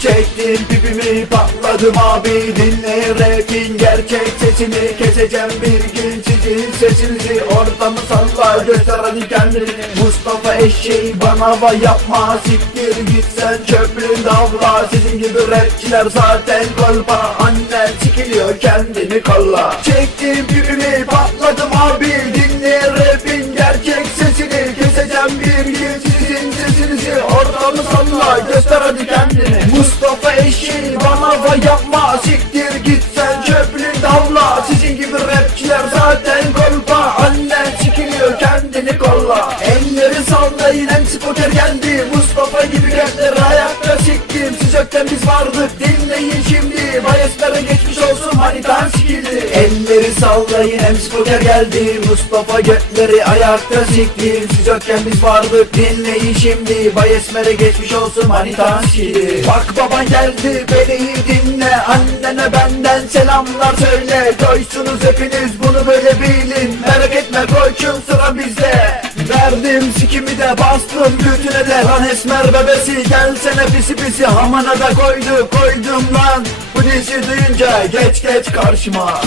Çektim pipimi patladım abi Dinle rapin gerçek sesini Keseceğim bir gün sizin sesinizi Ortamı salla göster hadi kendini. Mustafa eşeği bana va yapma Siktir git sen çöplüğün davla Sizin gibi rapçiler zaten kolpa. Annen sikiliyor kendini kolla. Çektim pipimi patladım abi Dinle rapin gerçek sesini. Keseceğim bir gün sizin sesinizi Ortamı salla göster hadi Mustafa eşeği bana va yapma Siktir git sen çöplüğün davla Sizin gibi rapçiler zaten kolpa. Annen sikiliyor kendini kolla. Elleri sallayın hem spoker geldi Mustafa gibi gençler ayakta siktim Siz yokken biz vardık dinleyin şimdi. Bayeslere geçmiş olsun manitan sikildi Elleri sallayın hem spoker geldi. Mustafa götleri ayakta siktim Siz yokken biz vardık dinleyin şimdi. Bayesmere geçmiş olsun manitan sikildi Bak baban geldi beni dinle. Annene benden selamlar söyle. Koysunuz hepiniz bunu böyle bilin. Merak etme koçum sıra bizde. Verdim sikimi de bastım götüne de. Lan esmer bebesi gelsene pisi pisi. Hamana da koydu koydum lan. Bu dizi duyunca geç geç karşıma